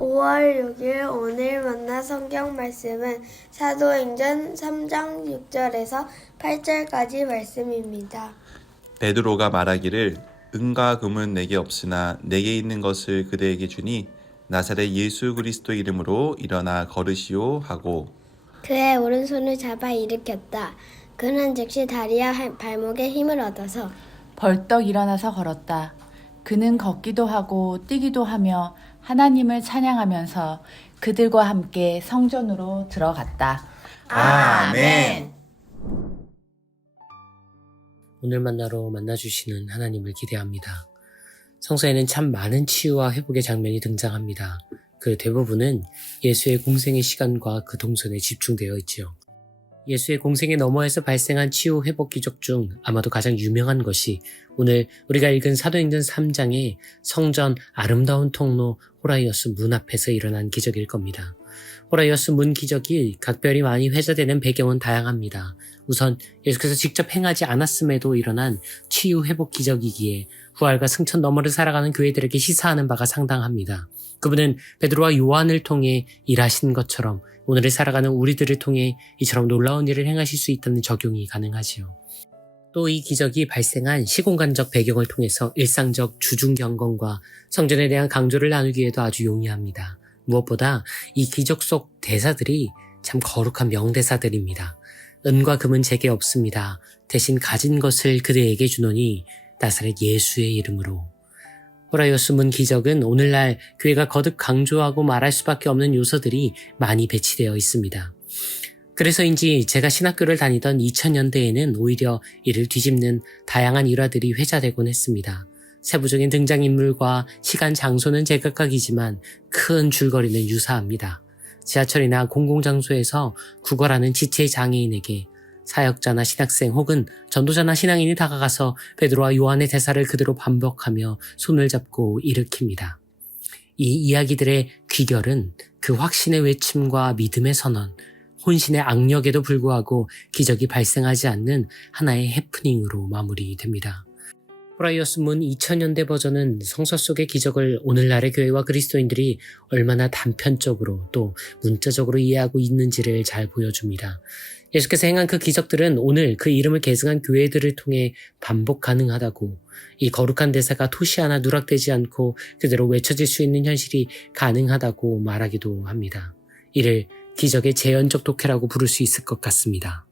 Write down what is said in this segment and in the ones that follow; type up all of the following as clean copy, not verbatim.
5월 6일 오늘 만난 성경 말씀은 사도행전 3장 6절에서 8절까지 말씀입니다. 베드로가 말하기를 은과 금은 내게 없으나 내게 있는 것을 그대에게 주니 나사렛 예수 그리스도 이름으로 일어나 걸으시오 하고 그의 오른손을 잡아 일으켰다. 그는 즉시 다리와 발목에 힘을 얻어서 벌떡 일어나서 걸었다. 그는 걷기도 하고 뛰기도 하며 하나님을 찬양하면서 그들과 함께 성전으로 들어갔다. 아멘. 오늘 만나러 만나주시는 하나님을 기대합니다. 성서에는 참 많은 치유와 회복의 장면이 등장합니다. 그 대부분은 예수의 공생의 시간과 그 동선에 집중되어 있지요. 예수의 공생의 너머에서 발생한 치유 회복 기적 중 아마도 가장 유명한 것이 오늘 우리가 읽은 사도행전 3장의 성전 아름다운 통로 호라이어스 문 앞에서 일어난 기적일 겁니다. 호라이어스 문 기적이 각별히 많이 회자되는 배경은 다양합니다. 우선 예수께서 직접 행하지 않았음에도 일어난 치유 회복 기적이기에 부활과 승천 너머를 살아가는 교회들에게 시사하는 바가 상당합니다. 그분은 베드로와 요한을 통해 일하신 것처럼 오늘을 살아가는 우리들을 통해 이처럼 놀라운 일을 행하실 수 있다는 적용이 가능하지요. 또 이 기적이 발생한 시공간적 배경을 통해서 일상적 주중경건과 성전에 대한 강조를 나누기에도 아주 용이합니다. 무엇보다 이 기적 속 대사들이 참 거룩한 명대사들입니다. 은과 금은 제게 없습니다. 대신 가진 것을 그대에게 주노니 나사렛 예수의 이름으로. 호라이어스 문 기적은 오늘날 교회가 거듭 강조하고 말할 수밖에 없는 요소들이 많이 배치되어 있습니다. 그래서인지 제가 신학교를 다니던 2000년대에는 오히려 이를 뒤집는 다양한 일화들이 회자되곤 했습니다. 세부적인 등장인물과 시간, 장소는 제각각이지만 큰 줄거리는 유사합니다. 지하철이나 공공장소에서 구걸하는 지체 장애인에게 사역자나 신학생 혹은 전도자나 신앙인이 다가가서 베드로와 요한의 대사를 그대로 반복하며 손을 잡고 일으킵니다. 이 이야기들의 귀결은 그 확신의 외침과 믿음의 선언, 혼신의 악력에도 불구하고 기적이 발생하지 않는 하나의 해프닝으로 마무리됩니다. 호라이어스 문 2000년대 버전은 성서 속의 기적을 오늘날의 교회와 그리스도인들이 얼마나 단편적으로 또 문자적으로 이해하고 있는지를 잘 보여줍니다. 예수께서 행한 그 기적들은 오늘 그 이름을 계승한 교회들을 통해 반복 가능하다고, 이 거룩한 대사가 토시 하나 누락되지 않고 그대로 외쳐질 수 있는 현실이 가능하다고 말하기도 합니다. 이를 기적의 재현적 독해라고 부를 수 있을 것 같습니다.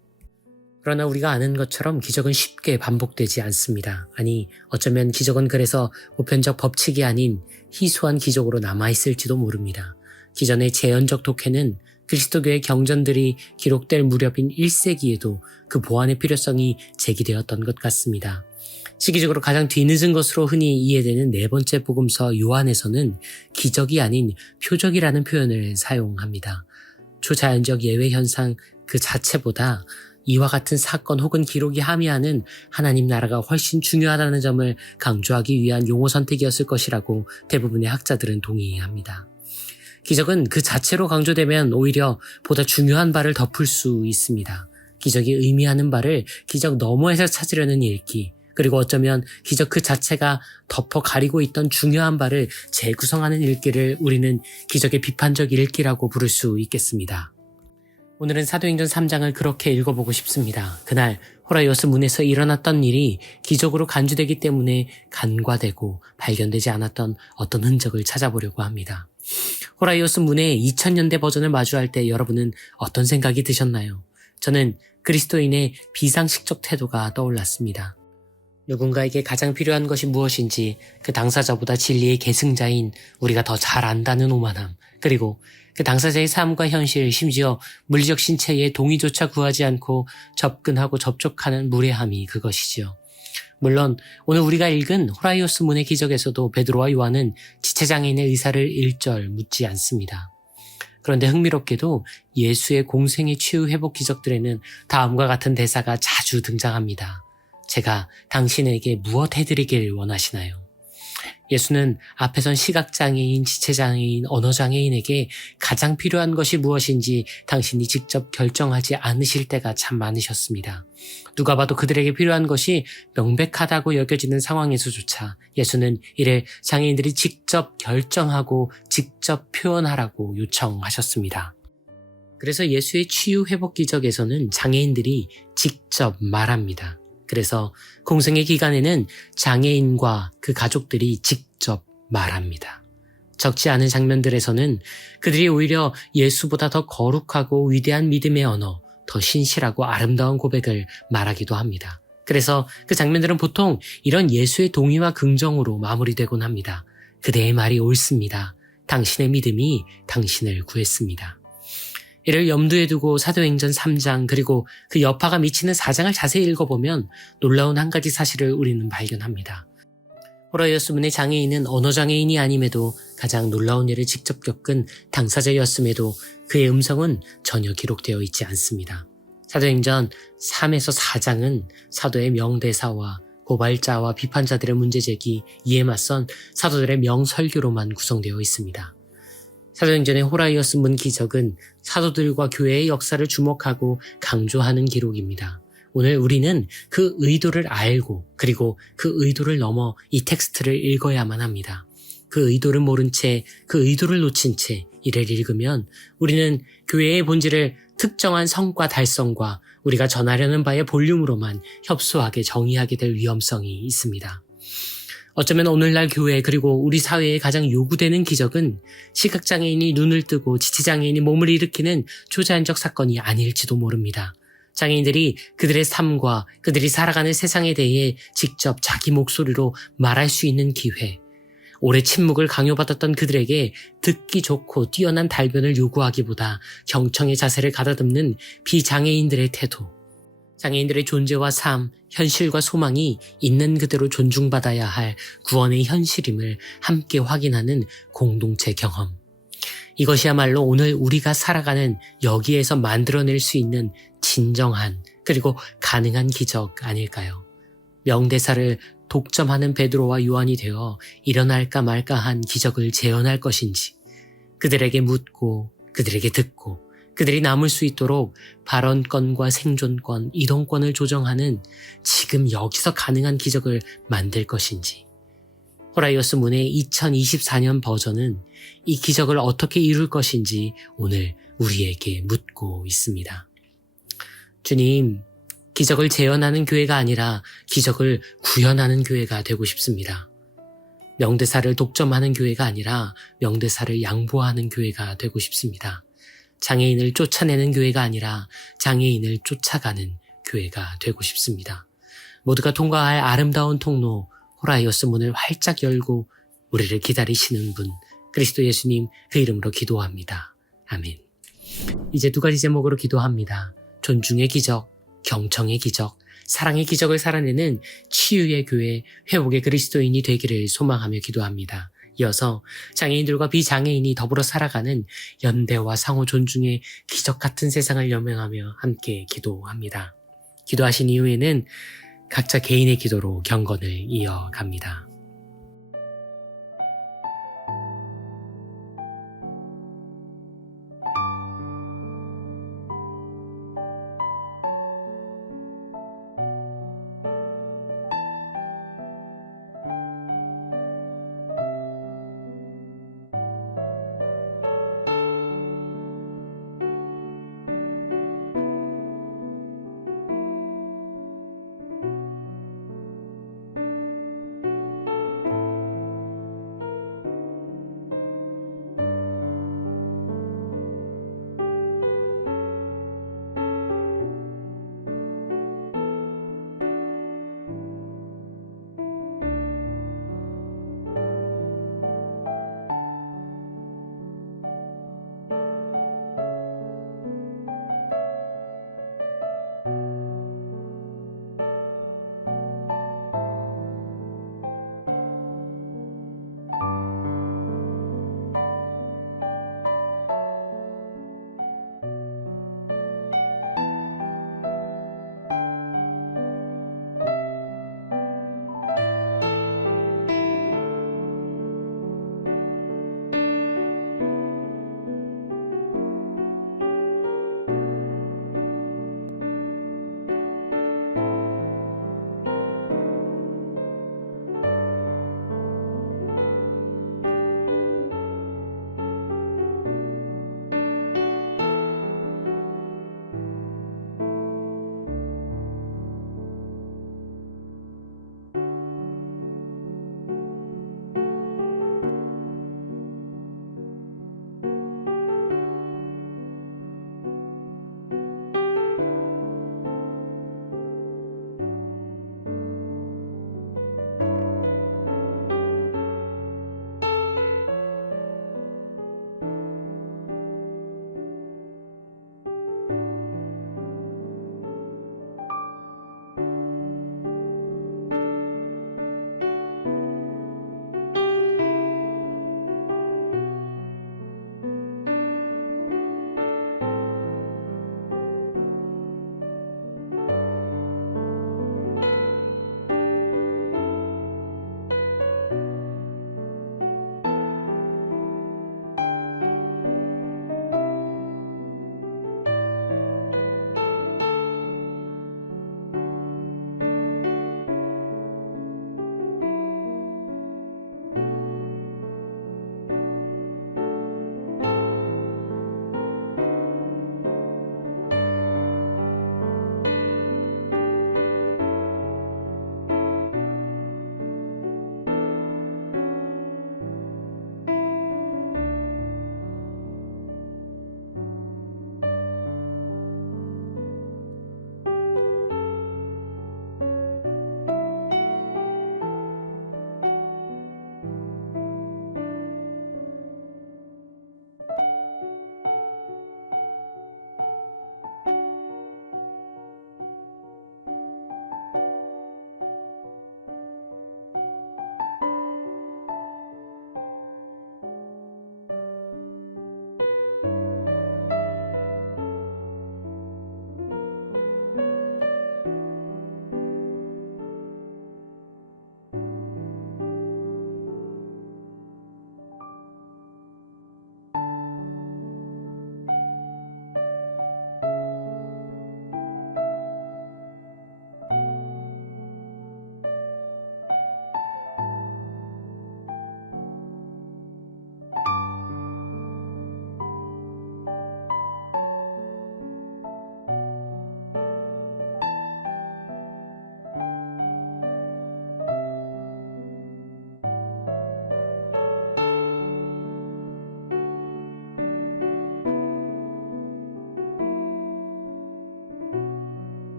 그러나 우리가 아는 것처럼 기적은 쉽게 반복되지 않습니다. 아니, 어쩌면 기적은 그래서 보편적 법칙이 아닌 희소한 기적으로 남아있을지도 모릅니다. 기존의 재현적 독해는 그리스도교의 경전들이 기록될 무렵인 1세기에도 그 보완의 필요성이 제기되었던 것 같습니다. 시기적으로 가장 뒤늦은 것으로 흔히 이해되는 네 번째 복음서 요한에서는 기적이 아닌 표적이라는 표현을 사용합니다. 초자연적 예외 현상 그 자체보다 이와 같은 사건 혹은 기록이 함의하는 하나님 나라가 훨씬 중요하다는 점을 강조하기 위한 용어 선택이었을 것이라고 대부분의 학자들은 동의합니다. 기적은 그 자체로 강조되면 오히려 보다 중요한 바를 덮을 수 있습니다. 기적이 의미하는 바를 기적 너머에서 찾으려는 읽기, 그리고 어쩌면 기적 그 자체가 덮어 가리고 있던 중요한 바를 재구성하는 읽기를 우리는 기적의 비판적 읽기라고 부를 수 있겠습니다. 오늘은 사도행전 3장을 그렇게 읽어보고 싶습니다. 그날 호라이어스 문에서 일어났던 일이 기적으로 간주되기 때문에 간과되고 발견되지 않았던 어떤 흔적을 찾아보려고 합니다. 호라이어스 문의 2000년대 버전을 마주할 때 여러분은 어떤 생각이 드셨나요? 저는 그리스도인의 비상식적 태도가 떠올랐습니다. 누군가에게 가장 필요한 것이 무엇인지 그 당사자보다 진리의 계승자인 우리가 더 잘 안다는 오만함, 그리고 그 당사자의 삶과 현실, 심지어 물리적 신체의 동의조차 구하지 않고 접근하고 접촉하는 무례함이 그것이지요. 물론 오늘 우리가 읽은 호라이어스 문의 기적에서도 베드로와 요한은 지체장애인의 의사를 일절 묻지 않습니다. 그런데 흥미롭게도 예수의 공생의 치유 회복 기적들에는 다음과 같은 대사가 자주 등장합니다. 제가 당신에게 무엇 해드리길 원하시나요? 예수는 앞에선 시각장애인, 지체장애인, 언어장애인에게 가장 필요한 것이 무엇인지 당신이 직접 결정하지 않으실 때가 참 많으셨습니다. 누가 봐도 그들에게 필요한 것이 명백하다고 여겨지는 상황에서조차 예수는 이를 장애인들이 직접 결정하고 직접 표현하라고 요청하셨습니다. 그래서 예수의 치유 회복 기적에서는 장애인들이 직접 말합니다. 그래서 공생의 기간에는 장애인과 그 가족들이 직접 말합니다. 적지 않은 장면들에서는 그들이 오히려 예수보다 더 거룩하고 위대한 믿음의 언어, 더 신실하고 아름다운 고백을 말하기도 합니다. 그래서 그 장면들은 보통 이런 예수의 동의와 긍정으로 마무리되곤 합니다. 그대의 말이 옳습니다. 당신의 믿음이 당신을 구했습니다. 이를 염두에 두고 사도행전 3장 그리고 그 여파가 미치는 4장을 자세히 읽어보면 놀라운 한 가지 사실을 우리는 발견합니다. 호라이어스문의 장애인은 언어장애인이 아님에도 가장 놀라운 일을 직접 겪은 당사자였음에도 그의 음성은 전혀 기록되어 있지 않습니다. 사도행전 3에서 4장은 사도의 명대사와 고발자와 비판자들의 문제제기, 이에 맞선 사도들의 명설교로만 구성되어 있습니다. 사도행전의 호라이어스 문 기적은 사도들과 교회의 역사를 주목하고 강조하는 기록입니다. 오늘 우리는 그 의도를 알고 그리고 그 의도를 넘어 이 텍스트를 읽어야만 합니다. 그 의도를 모른 채, 그 의도를 놓친 채 이를 읽으면 우리는 교회의 본질을 특정한 성과 달성과 우리가 전하려는 바의 볼륨으로만 협소하게 정의하게 될 위험성이 있습니다. 어쩌면 오늘날 교회 그리고 우리 사회에 가장 요구되는 기적은 시각장애인이 눈을 뜨고 지체장애인이 몸을 일으키는 초자연적 사건이 아닐지도 모릅니다. 장애인들이 그들의 삶과 그들이 살아가는 세상에 대해 직접 자기 목소리로 말할 수 있는 기회, 오래 침묵을 강요받았던 그들에게 듣기 좋고 뛰어난 달변을 요구하기보다 경청의 자세를 가다듬는 비장애인들의 태도, 장애인들의 존재와 삶, 현실과 소망이 있는 그대로 존중받아야 할 구원의 현실임을 함께 확인하는 공동체 경험. 이것이야말로 오늘 우리가 살아가는 여기에서 만들어낼 수 있는 진정한 그리고 가능한 기적 아닐까요? 명대사를 독점하는 베드로와 요한이 되어 일어날까 말까한 기적을 재현할 것인지, 그들에게 묻고 그들에게 듣고 그들이 남을 수 있도록 발언권과 생존권, 이동권을 조정하는 지금 여기서 가능한 기적을 만들 것인지, 호라이어스 문의 2024년 버전은 이 기적을 어떻게 이룰 것인지 오늘 우리에게 묻고 있습니다. 주님, 기적을 재현하는 교회가 아니라 기적을 구현하는 교회가 되고 싶습니다. 명대사를 독점하는 교회가 아니라 명대사를 양보하는 교회가 되고 싶습니다. 장애인을 쫓아내는 교회가 아니라 장애인을 쫓아가는 교회가 되고 싶습니다. 모두가 통과할 아름다운 통로, 호라이어스 문을 활짝 열고 우리를 기다리시는 분, 그리스도 예수님 그 이름으로 기도합니다. 아멘. 이제 두 가지 제목으로 기도합니다. 존중의 기적, 경청의 기적, 사랑의 기적을 살아내는 치유의 교회, 회복의 그리스도인이 되기를 소망하며 기도합니다. 이어서 장애인들과 비장애인이 더불어 살아가는 연대와 상호 존중의 기적 같은 세상을 연명하며 함께 기도합니다. 기도하신 이후에는 각자 개인의 기도로 경건을 이어갑니다.